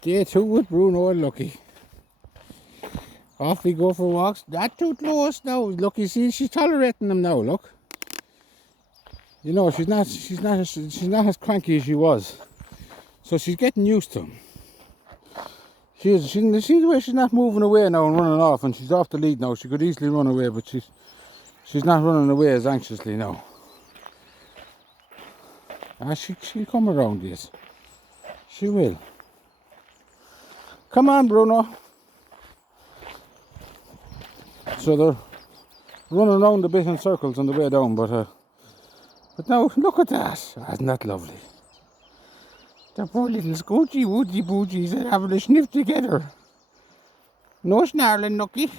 Day two with Bruno and Lucky. Off we go for walks. Not too close now. Look, you see, she's tolerating them now. Look, you know, she's not as cranky as she was. So she's getting used to them. She is. See the way she's not moving away now and running off, and she's off the lead now. She could easily run away, but she's not running away as anxiously now. She'll come around this. She will. Come on, Bruno. So they're running around a bit in circles on the way down, but now look at that. Isn't that lovely? The poor little scoochy woody boogies are having a sniff together. No snarling, Lucky.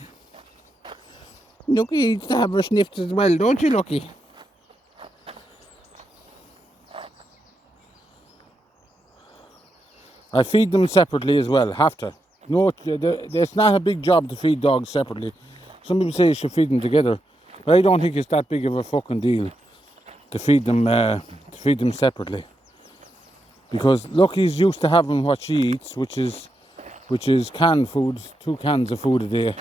Lucky needs to have her sniffs as well, don't you, Lucky? I feed them separately as well, have to. No, it's not a big job to feed dogs separately. Some people say you should feed them together, but I don't think it's that big of a fucking deal to feed them separately. Because Lucky's used to having what she eats, which is canned food, 2 cans of food a day.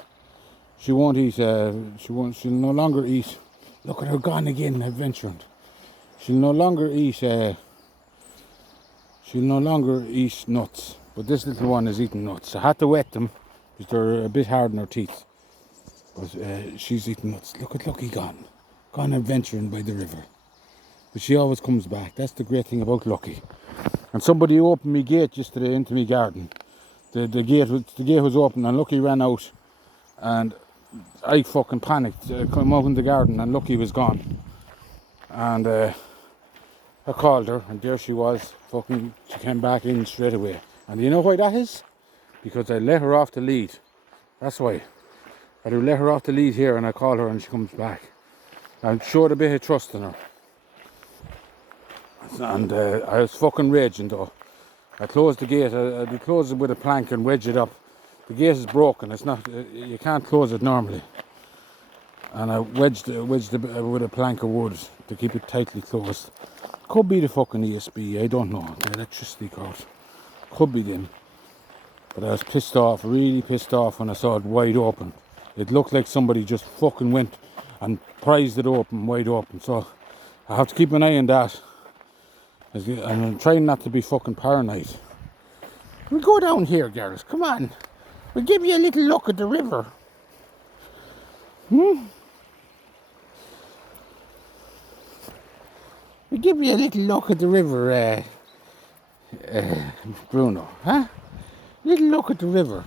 She won't eat. She'll no longer eat. Look at her gone again, adventuring. She'll no longer eat. She'll no longer eat nuts. But this little one is eating nuts. I had to wet them because they're a bit hard in her teeth. But she's eating nuts. Look at Lucky gone adventuring by the river. But she always comes back. That's the great thing about Lucky. And somebody opened my gate yesterday into my garden. The gate was open and Lucky ran out, and I fucking panicked. Come out in the garden and Lucky was gone. And I called her, and there she was. She came back in straight away. And you know why that is? Because I let her off the lead. That's why. I do let her off the lead here, and I call her and she comes back. I showed a bit of trust in her. And I was fucking raging though. I closed the gate. I closed it with a plank and wedged it up. The gate is broken. It's not. You can't close it normally. And I wedged it with a plank of wood to keep it tightly closed. Could be the fucking ESB. I don't know. The electricity cord. Could be them. But I was pissed off. Really pissed off when I saw it wide open. It looked like somebody just fucking went and prized it open, wide open. So I have to keep an eye on that. And I'm trying not to be fucking paranoid. We'll go down here, girls. Come on. We'll give you a little look at the river. We'll give you a little look at the river, Bruno. Huh? Little look at the river.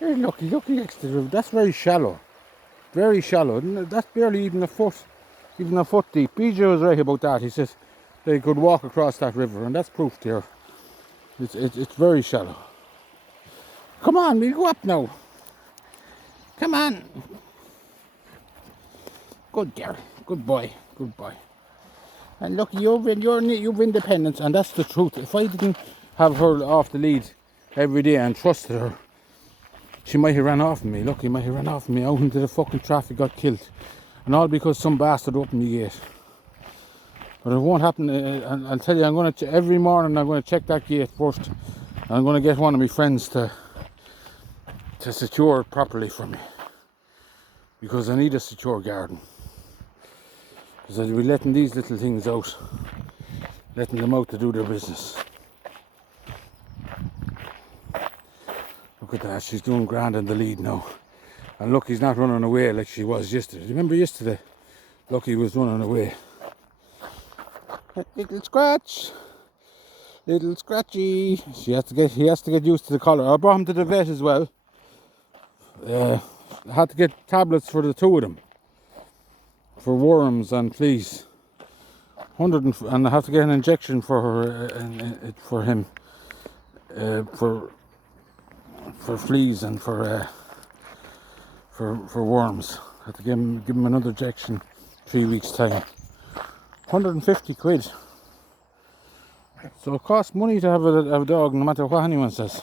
There's Lucky next to the river. That's very shallow. Very shallow. That's barely even a foot deep. BJ was right about that. He says they could walk across that river, and that's proof there. It's very shallow. Come on, we'll go up now. Come on. Good girl. Good boy. Good boy. And look, you've independence, and that's the truth. If I didn't have her off the lead every day and trusted her, she might have ran off me. Look, he might have ran off me out into the fucking traffic, got killed. And all because some bastard opened the gate. But it won't happen. I'll tell you, every morning I'm going to check that gate first. And I'm going to get one of my friends to secure it properly for me. Because I need a secure garden. Because I'll be letting these little things out. Letting them out to do their business. Look at that, she's doing grand in the lead now. And look, he's not running away like she was yesterday. Remember yesterday? Lucky was running away. Little scratch. Little scratchy. He has to get used to the collar. I brought him to the vet as well. I had to get tablets for the 2 of them. For worms and fleas. And I have to get an injection for her, for him. For fleas and for worms. I have to give him another injection 3 weeks time. 150 quid. So it costs money to have a dog, no matter what anyone says.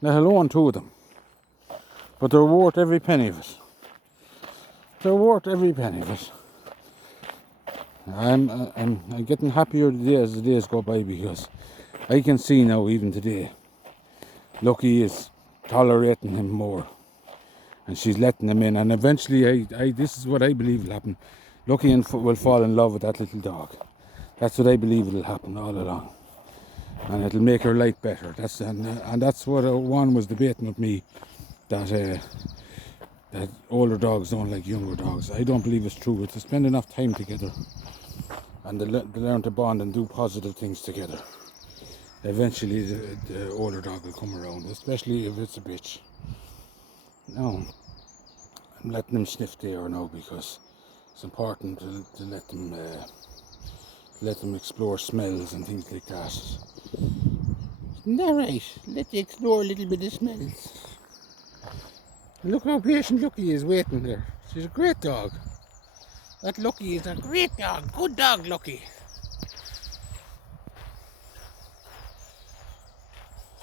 Let alone 2 of them. But they're worth every penny of it. They're worth every penny of it. I'm getting happier today as the days go by, because I can see now, even today, Lucky is tolerating him more, and she's letting him in. And eventually, this is what I believe will happen. Lucky will fall in love with that little dog. That's what I believe will happen all along, and it'll make her life better. And that's what Juan was debating with me, that older dogs don't like younger dogs. I don't believe it's true. It's to spend enough time together, and they learn to bond and do positive things together. Eventually, the older dog will come around, especially if it's a bitch. No, I'm letting them sniff the air now because it's important to let them explore smells and things like that. Isn't that right? Let you explore a little bit of smells. Look how patient Lucky is waiting there. She's a great dog. That Lucky is a great dog. Good dog, Lucky.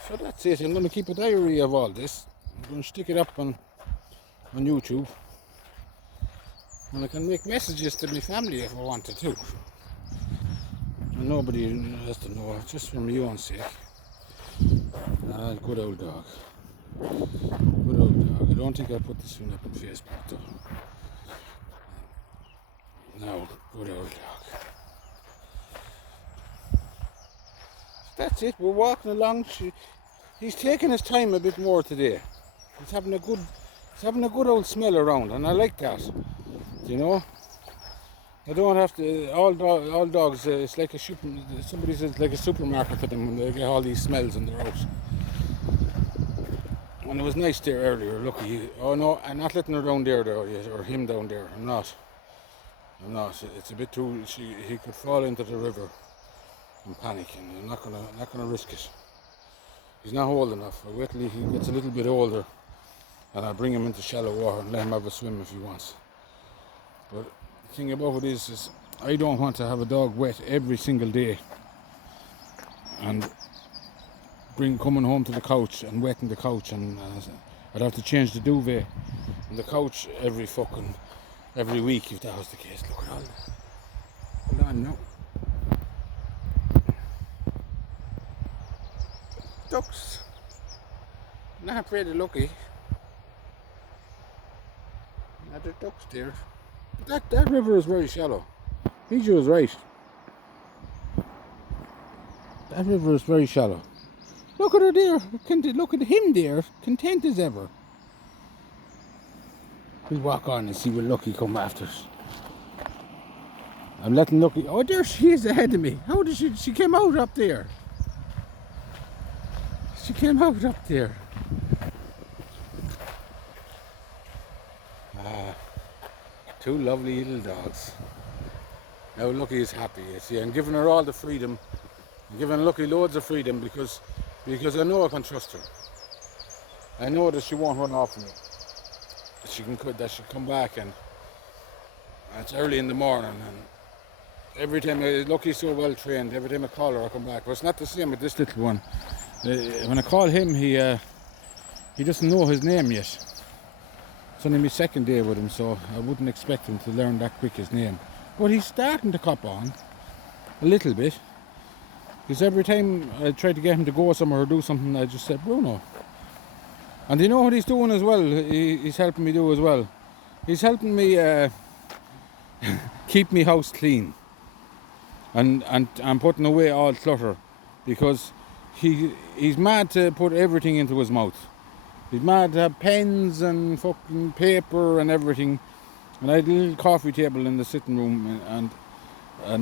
So that's it. I'm going to keep a diary of all this. I'm going to stick it up on YouTube. And I can make messages to my family if I wanted to. And nobody has to know, just for my own sake. Good old dog. Good old dog. I don't think I'll put this one up on Facebook though. No, good old dog. That's it, we're walking along. He's taking his time a bit more today. He's having a good old smell around, and I like that. You know, I don't have to. All dogs. It's like somebody says it's like a supermarket for them when they get all these smells in their house. And it was nice there earlier. Lucky. Oh no, I'm not letting her down there though, or him down there. I'm not. It's a bit too. He could fall into the river and panic, and I'm not gonna risk it. He's not old enough. I'll wait till he gets a little bit older, and I'll bring him into shallow water and let him have a swim if he wants. But the thing about it is I don't want to have a dog wet every single day and coming home to the couch and wetting the couch, and I'd have to change the duvet and the couch every week if that was the case. Look at all this. Hold on now. Ducks. I'm not afraid of Lucky. Another ducks there. That river is very shallow. Fiji was right. That river is very shallow. Look at her there. Look at him there. Content as ever. We'll walk on and see what Lucky come after us. I'm letting Lucky. Oh, there she is ahead of me. How did she came out up there? She came out up there. Two lovely little dogs. Now Lucky is happy. You see, I'm giving her all the freedom. I'm giving Lucky loads of freedom because I know I can trust her. I know that she won't run off me. That she'll come back, and it's early in the morning, and every time Lucky's so well trained, every time I call her I come back. But it's not the same with this little one. When I call him, he doesn't know his name yet. It's only my second day with him, so I wouldn't expect him to learn that quick his name. But he's starting to cop on a little bit. Because every time I try to get him to go somewhere or do something, I just said Bruno. And you know what he's doing as well? He's helping me do as well. He's helping me keep my house clean and putting away all clutter, because he's mad to put everything into his mouth. He's mad to have pens and fucking paper and everything. And I had a little coffee table in the sitting room, and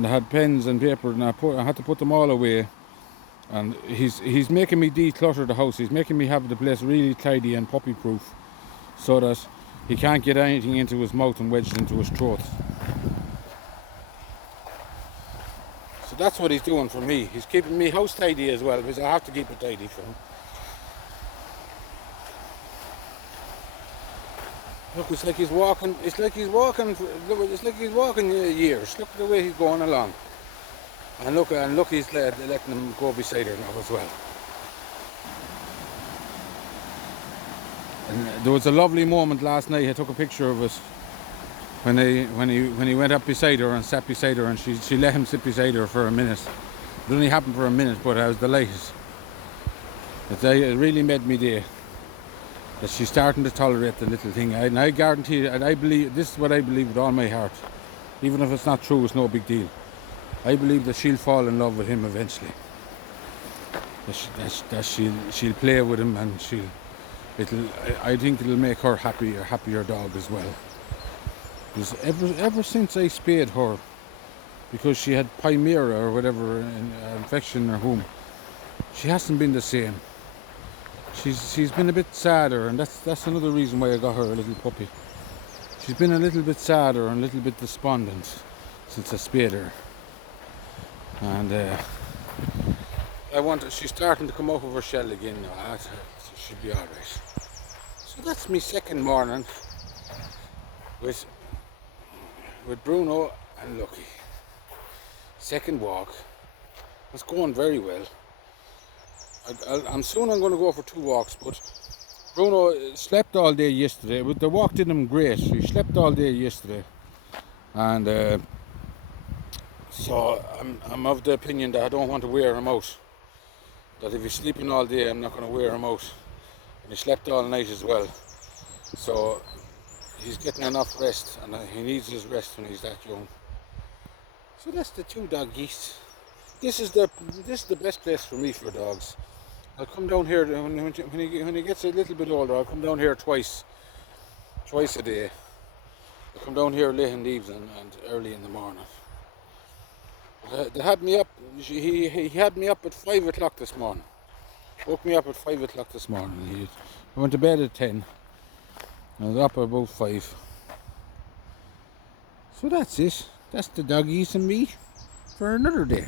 I had pens and paper, and I had to put them all away. And he's making me declutter the house. He's making me have the place really tidy and puppy proof, so that he can't get anything into his mouth and wedged into his throat. So that's what he's doing for me. He's keeping me house tidy as well, because I have to keep it tidy for him. Look, it's like he's walking. It's like he's walking years. Look at the way he's going along. And look, he's letting him go beside her now as well. And there was a lovely moment last night. I took a picture of us when he went up beside her and sat beside her, and she let him sit beside her for a minute. It only happened for a minute, but I was delighted. It really made me day that she's starting to tolerate the little thing. And I guarantee you, and I believe, this is what I believe with all my heart. Even if it's not true, it's no big deal. I believe that she'll fall in love with him eventually. That she'll play with him, and I think it'll make her happy, a happier dog as well. Because ever since I spayed her, because she had Pymera or whatever infection in her home, she hasn't been the same. She's been a bit sadder, and that's another reason why I got her a little puppy. She's been a little bit sadder and a little bit despondent since I spayed her, and she's starting to come out of her shell again now. So she should be all right. So that's me second morning with Bruno and Lucky. Second walk. It's going very well. I'm soon going to go for 2 walks, but Bruno slept all day yesterday. But the walk did him great. He slept all day yesterday, and so I'm of the opinion that I don't want to wear him out. That if he's sleeping all day, I'm not going to wear him out. And he slept all night as well, so he's getting enough rest, and he needs his rest when he's that young. So that's the 2 doggies. This is the best place for me for dogs. I'll come down here when he gets a little bit older. I'll come down here twice a day. I'll come down here late in the evening and early in the morning. They had me up. He had me up at 5 o'clock this morning. Woke me up at 5 o'clock this morning. I went to bed at 10. I was up at about 5. So that's it. That's the doggies and me for another day.